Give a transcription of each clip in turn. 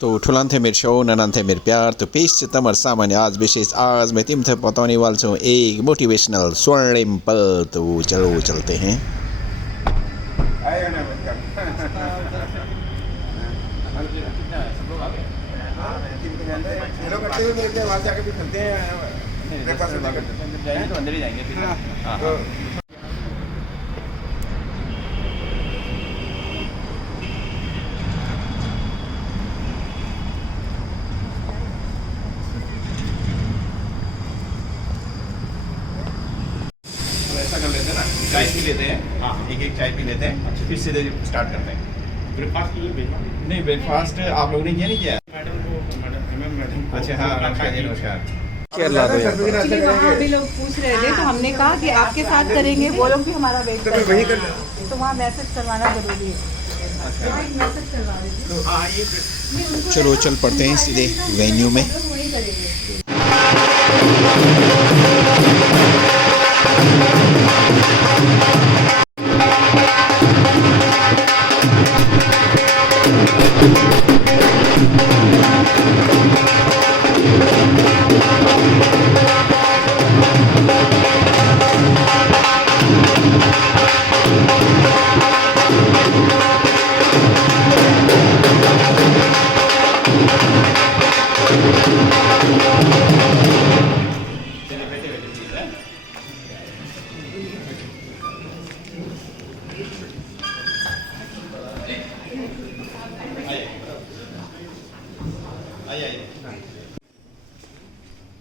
तो ठुलान थे मेरे शो ननन थे मेरे प्यार तो पेश से तमर सामान्य आज विशेष आज मैं तिम थे बताने वाला हूँ एक मोटिवेशनल स्वर्णिम पल। तो चलो चलते हैं। अंदर ही जाएंगे फिर। ऐसा कर लेते हैं ना, चाय पी लेते हैं। हाँ, एक चाय पी लेते हैं। अच्छा, फिर सीधे स्टार्ट करते हैं। ब्रेकफास्ट नहीं, ब्रेकफास्ट आप लोगों ने किया नहीं किया? मैडम अच्छा, हाँ, नमस्कार। अभी लोग पूछ रहे थे तो हमने कहा कि आपके साथ करेंगे, वो लोग भी हमारा वेट कर रहे हैं, तो वहाँ मैसेज करवाना जरूरी है। वहाँ एक मैसेज करवा रहे थे। चलो चल पड़ते हैं सीधे वेन्यू में। वही करेंगे।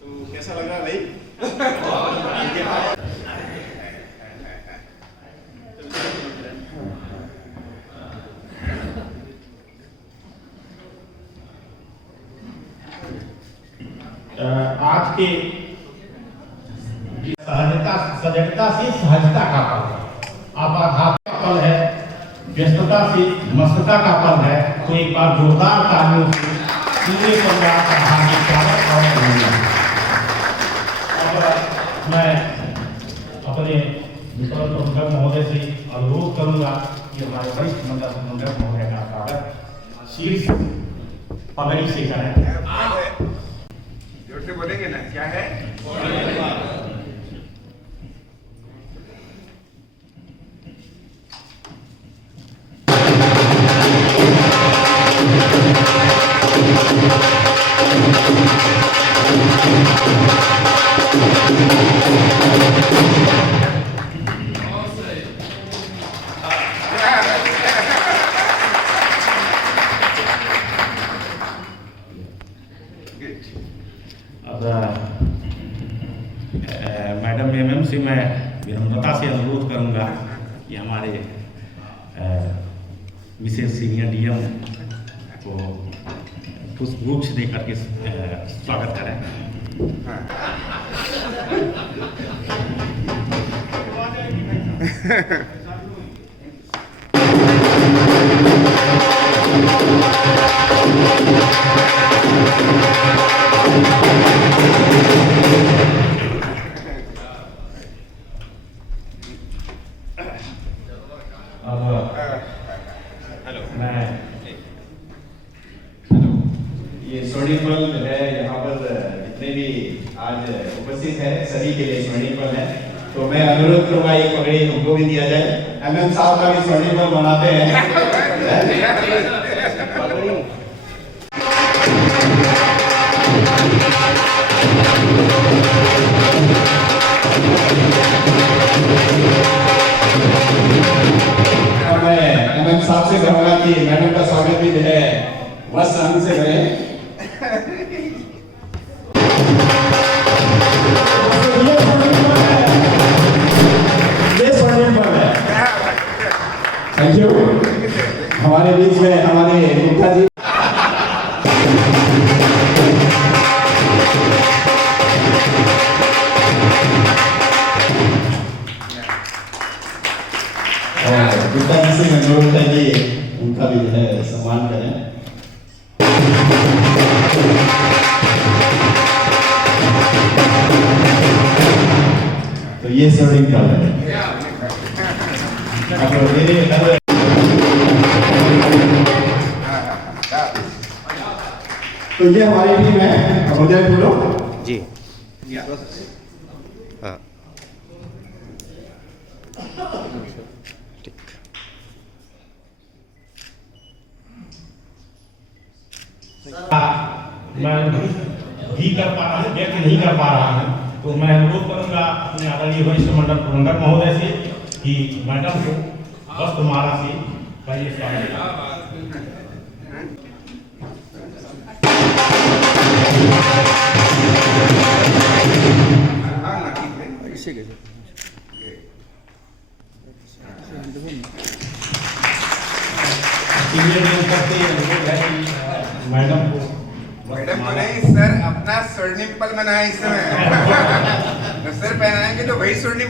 तो कैसा लग रहा है भाई? आज के सजगता से सहजता का पल, आपाधाप का पल है, व्यस्तता से मस्तता का पल है। तो एक बार जोरदार तालियों से पूरे परिवार का हार्दिक स्वागत और अभिनंदन। अब मैं अपने विपणन प्रबंधक महोदय से अनुरोध करूंगा कि हमारे वरिष्ठ मंडल प्रबंधक महोदय का स्वागत शीर्ष पगड़ी से करें। जोर से बोलेंगे ना, क्या है? अब मैडम एमएम से मैं विनम्रता से अनुरोध करूंगा कि हमारे मिसेस सीनियर डीएम को पुष्पगुच्छ देकर के स्वागत करें। ये स्वर्णिम पल है, यहाँ पर जितने भी आज उपस्थित है सभी के लिए स्वर्णिम पल है। तो मैं अनुरोध करूंगा एक पगड़ी हमको भी दिया जाए। एमएम साहब का भी स्वर्णिम पल मनाते हैं। और मैं एमएम साहब से कहूंगा कि मैडम का स्वागत भी जो है वस्त्र हम से करें। Thank you. हमारे बीच में हमारे गुप्ता जी और गुप्ता जी से अनुरोध है कि उनका भी जो है सम्मान करें। तो ये स्वर्णिम पल है। तो ये हमारी टीम है, अब हो जाए बोलो जी। या हाँ मैं भी कर पा रहा हूँ, व्यक्त नहीं कर पा रहा हूँ, तो मैं अनुरोध करूंगा अपने आदरणीय वरिष्ठ मंडल प्रबंधक महोदय से कि मैडम को वस्त्रमाला से पहले स्वागत। मैडम को नहीं सर, अपना स्वर्णिम पल मनाए इस समय। सर पहनाएंगे तो वही स्वर्णिम।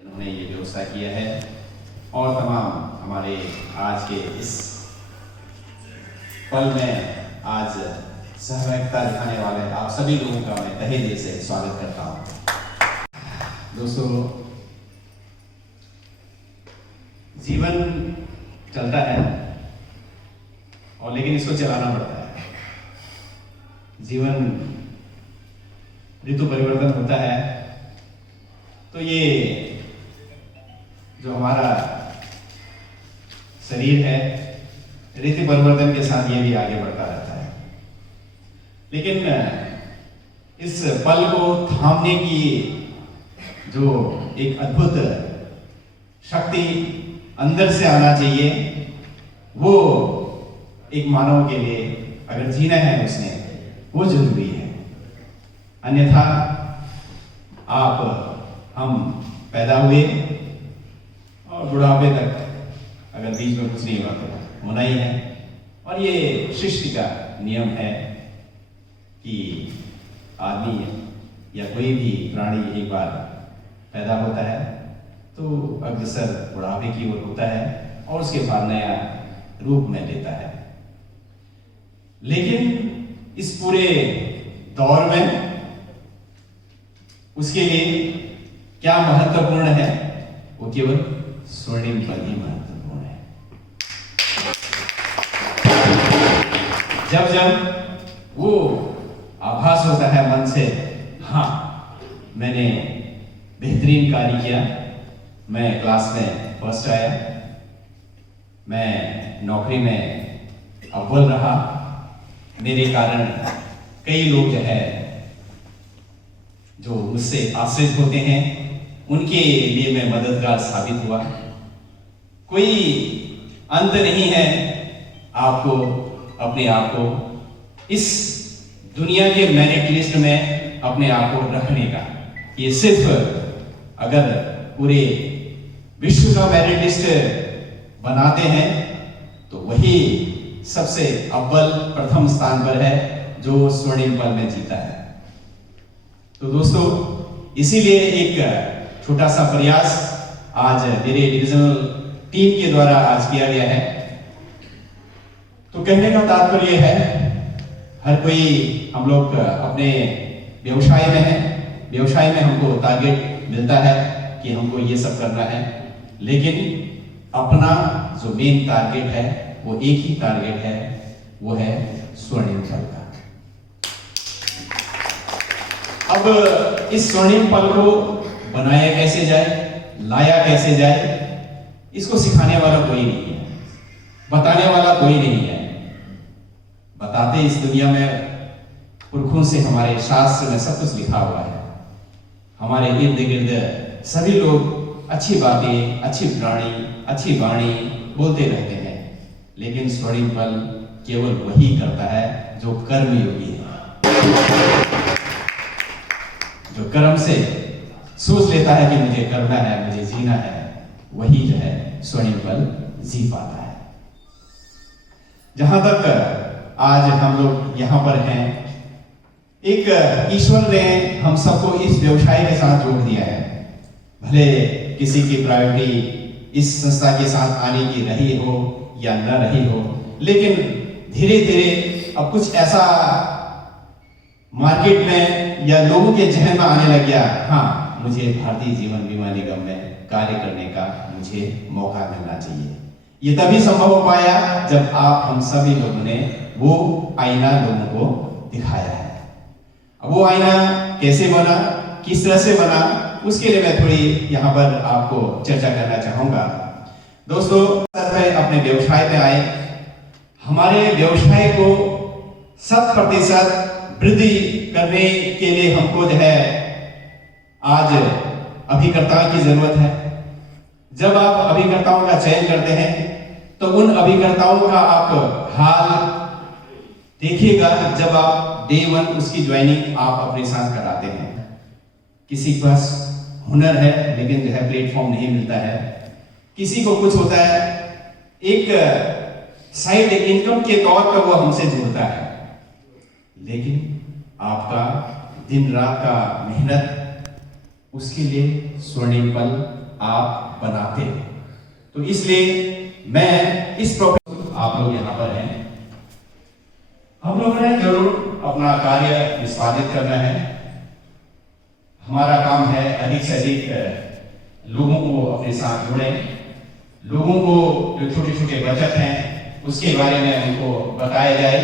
उन्होंने ये व्यवस्था किया है और तमाम हमारे आज के इस पल में आज सहभागिता दिखाने वाले आप सभी लोगों का मैं तहे दिल से स्वागत करता हूँ। दोस्तों, जीवन चलता है और लेकिन इसको चलाना पड़ता है। जीवन ऋतु परिवर्तन होता है, तो ये जो हमारा शरीर है ऋतु परिवर्तन के साथ ये भी आगे बढ़ता रहता है। लेकिन इस पल को थामने की जो एक अद्भुत शक्ति अंदर से आना चाहिए, वो एक मानव के लिए अगर जीना है उसने, वो जरूरी है। अन्यथा हम पैदा हुए और बुढ़ापे तक अगर बीच में कुछ नहीं हुआ तो होना ही है। और ये सृष्टि का नियम है कि आदमी या कोई भी प्राणी एक बार पैदा होता है तो अग्रसर बुढ़ापे की ओर होता है और उसके बाद नया रूप में लेता है। लेकिन इस पूरे दौर में उसके लिए क्या महत्वपूर्ण है, वो केवल स्वर्णिम पल ही महत्वपूर्ण है। जब जब वो आभास होता है मन से, हाँ मैंने बेहतरीन कार्य किया, मैं क्लास में फर्स्ट आया, मैं नौकरी में अव्वल रहा, मेरे कारण कई लोग जो है जो मुझसे आश्रित होते हैं उनके लिए मैं मददगार साबित हुआ। कोई अंत नहीं है आपको अपने आप को इस दुनिया के मेरिट लिस्ट में अपने आप को रखने का। ये सिर्फ अगर पूरे विश्व का मेरिट लिस्ट बनाते हैं तो वही सबसे अव्वल प्रथम स्थान पर है जो स्वर्णिम पल में जीता है। तो दोस्तों, इसीलिए एक छोटा सा प्रयास आज मेरे डिविजनल टीम के द्वारा आज किया गया है। तो कहने का तात्पर्य है, हर कोई हम लोग अपने व्यवसाय में है, व्यवसाय में हमको टारगेट मिलता है कि हमको ये सब करना है, लेकिन अपना जो मेन टारगेट है वो एक ही टारगेट है, वो है स्वर्णिम पल का। अब इस स्वर्णिम पल को बनाया कैसे जाए, लाया कैसे जाए, इसको सिखाने वाला कोई नहीं है, बताने वाला कोई नहीं है। बताते इस दुनिया में पुरखों से हमारे शास्त्र में सब कुछ लिखा हुआ है। हमारे इर्द गिर्द सभी लोग अच्छी बातें, अच्छी प्राणी, अच्छी वाणी बोलते रहते हैं, लेकिन स्वर्णिम पल केवल वही करता है जो कर्म योगी है, जो कर्म से सोच लेता है कि मुझे करना है, मुझे जीना है, वही जो है स्वर्णिम पल जी पाता है। जहां तक आज हम लोग यहाँ पर हैं, एक ईश्वर ने हम सबको इस व्यवसाय के साथ जोड़ दिया है। भले किसी की प्रायोरिटी इस संस्था के साथ आने की रही हो या न रही हो, लेकिन धीरे धीरे अब कुछ ऐसा मार्केट में या लोगों के जहन में आने लग गया, हाँ मुझे भारतीय जीवन बीमा निगम में कार्य करने का मुझे मौका मिलना चाहिए। ये तभी संभव हो पाया जब आप हम सभी लोगों ने वो आईना लोगों को दिखाया है। अब वो आईना कैसे बना, किस तरह से बना, उसके लिए मैं थोड़ी यहाँ पर आपको चर्चा करना चाहूंगा। दोस्तों, अपने व्यवसाय पे आए, हमारे व्यवसाय को 100% वृद्धि करने के लिए हमको जो है आज अभिकर्ताओं की जरूरत है। जब आप अभिकर्ताओं का चयन करते हैं तो उन अभिकर्ताओं का आप हाल देखिएगा जब आप डे 1 उसकी ज्वाइनिंग आप अपने साथ कराते हैं। किसी के पास हुनर है लेकिन जो है प्लेटफॉर्म नहीं मिलता है, किसी को कुछ होता है, एक साइड इनकम के तौर पर वो हमसे जुड़ता है, लेकिन आपका दिन रात का मेहनत उसके लिए स्वर्णिम पल आप बनाते हैं। तो इसलिए मैं इस आप लोग यहाँ पर हैं, हम लोगों ने जरूर अपना कार्य निष्पादित करना है। हमारा काम है अधिक से अधिक लोगों को अपने साथ जोड़ें, लोगों को जो छोटे छोटे बचत हैं उसके बारे में उनको बताया जाए,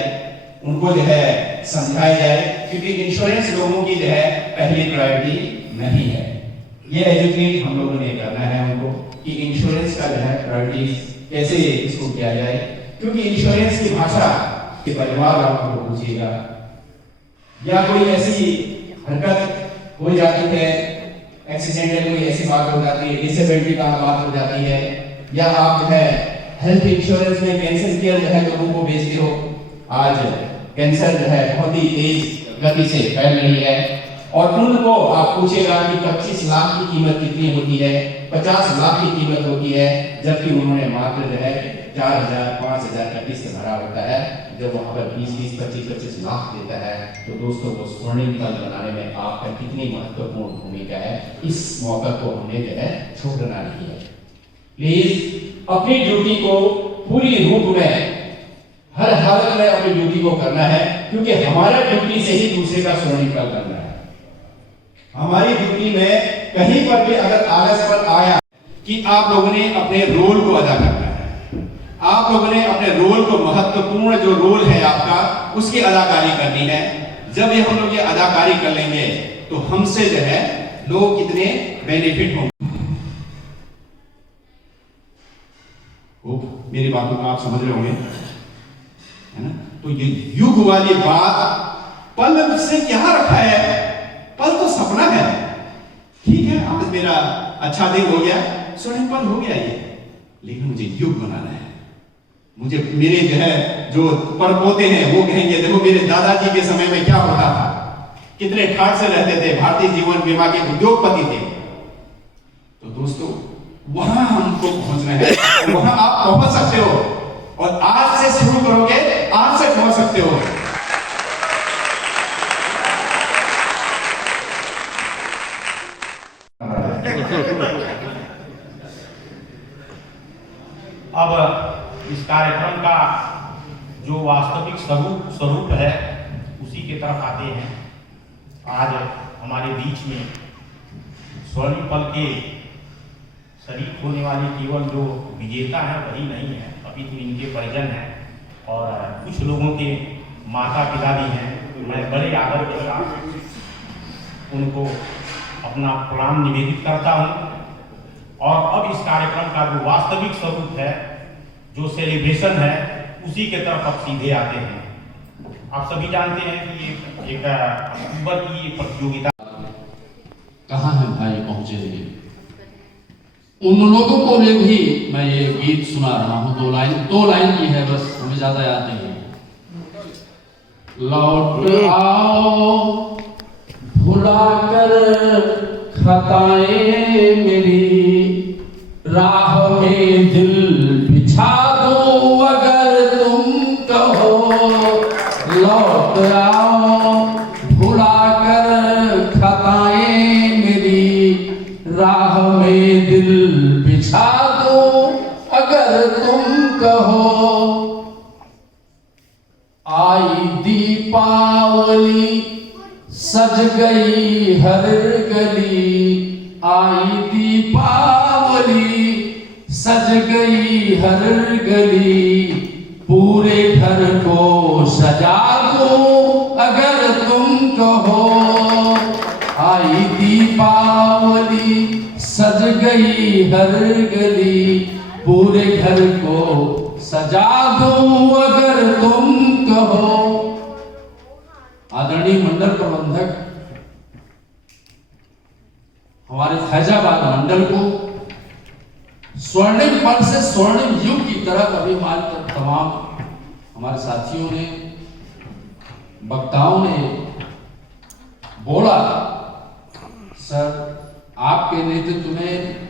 उनको जो है समझाया जाए, क्योंकि इंश्योरेंस लोगों की जो है पहली प्रायोरिटी नहीं है। ये एजुकेट हम लोगों ने करना है उनको कि इंश्योरेंस का जो है प्रायोरिटी कैसे इसको किया जाए, क्योंकि इंश्योरेंस की भाषा के परिवार वालों को पूछिएगा, या कोई ऐसी हरकत हो जाती है, एक्सीडेंटल कोई ऐसी बात हो जाती है, डिसेबिलिटी का बात हो जाती है, या आप जो है हेल्थ इंश्योरेंस में कैंसर केयर जो है लोगों को भेजते हो। आज कैंसर जो है बहुत ही तेज गति से फैल रही है और उनको आप पूछेगा कि 25 लाख की कीमत कितनी होती है, 50 लाख की कीमत होती है, जबकि उन्होंने मात्र जो है 4,000 5,000 का किस्त भरा होता है। जब वहां पर 20 25 लाख देता है तो दोस्तों वो स्वर्णिम पल बनाने में आपका कितनी महत्वपूर्ण भूमिका है, इस मौका को हमने जो है छोड़ना नहीं है। प्लीज अपनी ड्यूटी को पूरी रूप में हर हालत में अपनी ड्यूटी को करना है, क्योंकि हमारा ड्यूटी से ही दूसरे का स्वर्णिम पल करना है। हमारी ड्यूटी में कहीं पर भी अगर आलस पर आया कि आप लोगों ने अपने रोल को अदा करना है, आप लोगों ने अपने रोल को, महत्वपूर्ण जो रोल है आपका, उसकी अदाकारी करनी है। जब ये हम लोग ये अदाकारी कर लेंगे तो हमसे जो है लोग कितने बेनिफिट होंगे। मेरी बातों को आप समझ रहे होंगे, है ना? तो ये युग वाली बात, पल से क्या रखा है, पल तो सपना है। ठीक है, आज मेरा अच्छा दिन हो गया, स्वर्णिम पल हो गया ये, लेकिन मुझे युग बनाना है। मुझे मेरे जो है जो परपोते हैं वो कहेंगे देखो मेरे दादाजी के समय में क्या होता था, कितने ठाट से रहते थे, भारतीय जीवन बीमा के उद्योगपति थे। तो दोस्तों वहां हमको पहुंचना है, वहां आप पहुंच सकते हो और आज से शुरू करोगे, आज से पहुंच सकते हो। अब इस कार्यक्रम का जो वास्तविक स्वरूप है उसी की तरफ आते हैं। आज हमारे बीच में स्वर्णिम पल के शरीक होने वाले केवल जो विजेता हैं वही नहीं है, अभी तो इनके परिजन हैं और कुछ लोगों के माता पिता भी हैं। मैं बड़े आदर के साथ उनको अपना प्रणाम निवेदित करता हूँ। और अब इस कार्यक्रम का जो वास्तविक स्वरूप है, जो सेलिब्रेशन है, उसी के तरफ अब सीधे आते हैं। आप सभी जानते हैं कि एक अक्टूबर की प्रतियोगिता कहाँ है भाई पहुंचेंगे, उन लोगों को भी मैं ये गीत सुना रहा हूँ। दो लाइन की है बस, हमें ज्यादा याद नहीं है। लौट आओ भुला कर खताएं मेरी, राह में दिल बिछा दो अगर तुम कहो। लौट आओ भुला कर खताएं मेरी, राह में दिल बिछा दो अगर तुम कहो। आई दीपावली सज गई हर गली, आई दीपावली पावली सज गई हर गली, पूरे घर को सजा दूं अगर तुम कहो। आई दीपावली सज गई हर गली, पूरे घर को सजा दूं अगर तुम कहो। आदरणीय मंडल प्रबंधक हमारे फैजाबाद मंडल को स्वर्णिम पल से स्वर्णिम युग की तरफ अभी हमारे तमाम हमारे साथियों ने, वक्ताओं ने बोला। सर आपके नेतृत्व में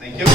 Thank you.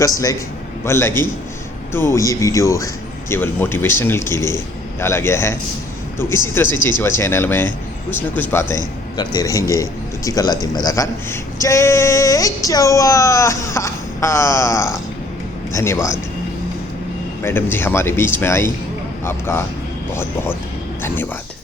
कस लाइक भल लगी तो ये वीडियो केवल मोटिवेशनल के लिए डाला गया है। तो इसी तरह से चेचवा चैनल में कुछ ना कुछ बातें करते रहेंगे। तो की कला तिम मदाकार चेचवा। धन्यवाद मैडम जी हमारे बीच में आई, आपका बहुत बहुत धन्यवाद।